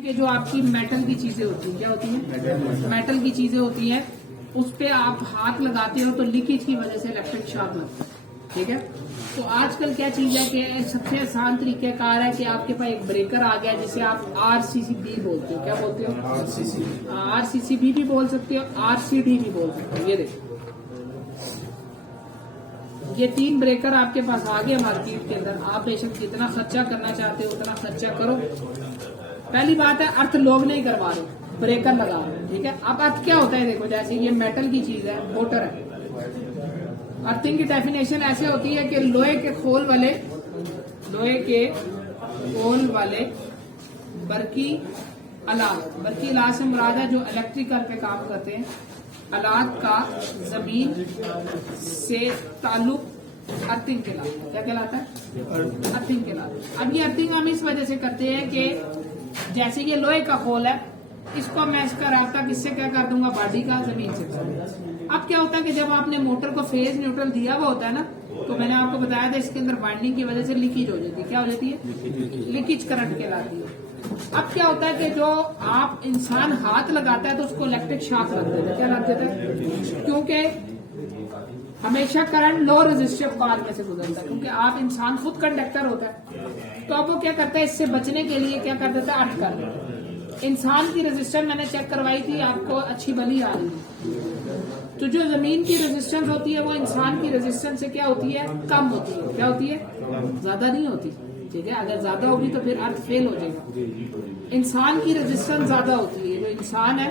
कि जो आपकी मेटल की चीजें होती हैं, क्या होती हैं? मेटल की चीजें होती हैं, उस पे आप हाथ लगाते हो तो लीकेज की वजह से इलेक्ट्रिक शॉक लगता है। ठीक है, तो आजकल क्या चीज है कि सबसे आसान तरीकेकार है कि आपके पास एक ब्रेकर आ गया जिसे आप RCCB बोलते हो। क्या बोलते हो? RCCB भी बोल सकते हो, RCD भी बोल सकते हो। ये देखो, ये 3 ब्रेकर आपके पास आ गए मार्केट के अंदर। आप बेशक जितना खर्चा करना चाहते हो उतना खर्चा करो। पहली बात है, अर्थ लोग नहीं करवा रहे, ब्रेकर लगा रहे। ठीक है, अब अर्थ क्या होता है? देखो, जैसे ये मेटल की चीज है, मोटर है। अर्थिंग की डेफिनेशन ऐसे होती है कि लोहे के खोल वाले बरकी अलाद से मुराद है जो इलेक्ट्रिकल पे काम करते हैं। अलाद का जमीन से ताल्लुक अर्थिंग कहलाता है। क्या कहलाता है? अर्थिंग कहलाता है। अब ये अर्थिंग हम इस वजह से करते हैं कि जैसे ये लोहे का खोल है, इसको मैं इसका रास्ता किससे क्या कर दूंगा? बॉडी का जमीन से कर दूंगा। अब क्या होता है कि जब आपने मोटर को फेज न्यूट्रल दिया हुआ होता है ना, तो मैंने आपको बताया था इसके अंदर बाइंडिंग की वजह से लीकेज हो जाती है। क्या हो जाती है? लीकेज करंट कहलाती है। अब क्या होता है कि जो आप इंसान हाथ लगाता है तो उसको इलेक्ट्रिक शॉक लग देता है। क्या लग देता है? क्योंकि हमेशा करंट लो रेजिस्टिव पार में से गुजरता है, क्योंकि आप इंसान खुद कंडक्टर होता है। तो अब वो क्या करता है, इससे बचने के लिए क्या कर देता है? अर्थ कर देता है। इंसान की रेजिस्टेंस मैंने चेक करवाई थी, आपको अच्छी भली आ रही है। तो जो जमीन की रेजिस्टेंस होती है वो इंसान की रेजिस्टेंस से क्या होती है? कम होती है। क्या होती है? ज्यादा नहीं होती। ठीक है, अगर ज्यादा होगी तो फिर अर्थ फेल हो जाएगा। इंसान की रेजिस्टेंस ज्यादा होती है। जो इंसान है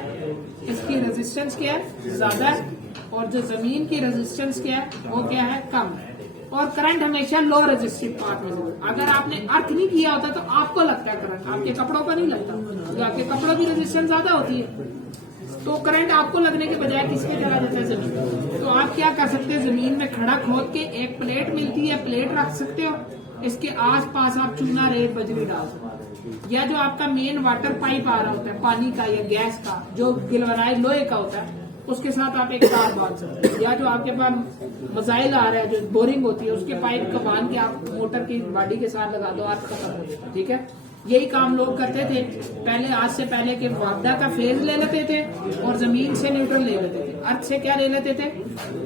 इसकी रेजिस्टेंस क्या है? ज्यादा है। और जो जमीन की रेजिस्टेंस क्या है? वो क्या है? कम है। और करंट हमेशा लो रेजिस्टिव पार्ट में से। अगर आपने अर्थ नहीं किया होता तो आपको लगता है करंट, आपके कपड़ों का नहीं लगता, तो आपके कपड़ों की रेजिस्टेंस ज्यादा होती है। तो करंट आपको लगने के बजाय किसके चला जाता है? जमीन। तो आप क्या कर सकते हैं? जमीन में खड़ा खोद के एक प्लेट मिलती है, प्लेट रख सकते हो। इसके आसपास आप चूना, रेत, बजरी डाल सकते हो। या जो आपका मेन वाटर पाइप आ रहा होता है, पानी का या गैस का, जो गिलवनाई लोहे का होता है, उसके साथ आप एक तार बांध सकते हैं। या जो आपके पास मजाइल आ रहा है, जो बोरिंग होती है, उसके पाइप को बांध के आप मोटर की बॉडी के साथ लगा दो, अर्थ खत्म हो जाएगा। ठीक है, यही काम लोग करते थे पहले। आज से पहले के वापदा का फेज ले लेते थे और जमीन से न्यूट्रल ले लेते थे। अर्थ से क्या ले लेते थे?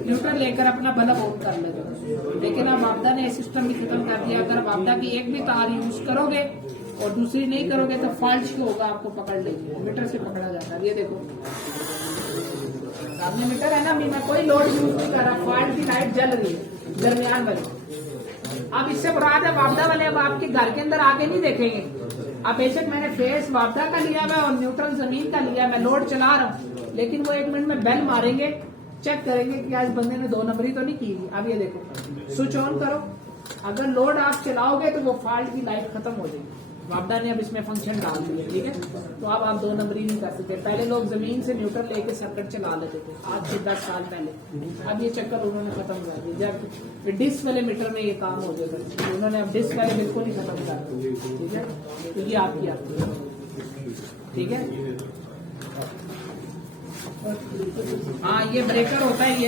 न्यूट्रल लेकर अपना बल्ब ऑन कर लेते थे। लेकिन अब वापदा ने सिस्टम भी खत्म कर दिया। अगर वापदा की एक भी तार यूज करोगे और दूसरी नहीं करोगे तो फॉल्ट ही होगा, आपको पकड़ लेगी। मीटर से पकड़ा जाता है। ये देखो, सामने मीटर है ना, अभी मैं कोई लोड यूज नहीं कर रहा, फॉल्ट की लाइट जल रही है दरमियान वाली। अब इससे मुराद है वापदा वाले अब आपके घर के अंदर आके नहीं देखेंगे। अब बेशक मैंने फेस वापदा का लिया हुआ और न्यूट्रल जमीन का लिया, मैं लोड चला रहा हूँ, लेकिन वो 1 मिनट में बेल मारेंगे, चेक करेंगे कि आज बंदे ने 2 नंबरी तो नहीं की। अब ये देखो, स्विच ऑन करो, अगर लोड आप चलाओगे तो वो फॉल्ट की लाइट खत्म हो जाएगी। वापदा ने अब इसमें फंक्शन डाल दिया। ठीक है, तो अब आप 2 नंबरी नहीं कर सकते। पहले लोग जमीन से न्यूट्रल लेके सर्किट चला लेते थे, आज से 10 साल पहले। अब ये चक्कर उन्होंने खत्म कर दिया। जब डिस्क वाले मीटर में ये काम हो जाएगा, उन्होंने अब डिस्क वाले बिल्कुल ही खत्म कर दिया। ठीक है, तो ये आपकी ठीक है। हाँ, ये ब्रेकर होता है, ये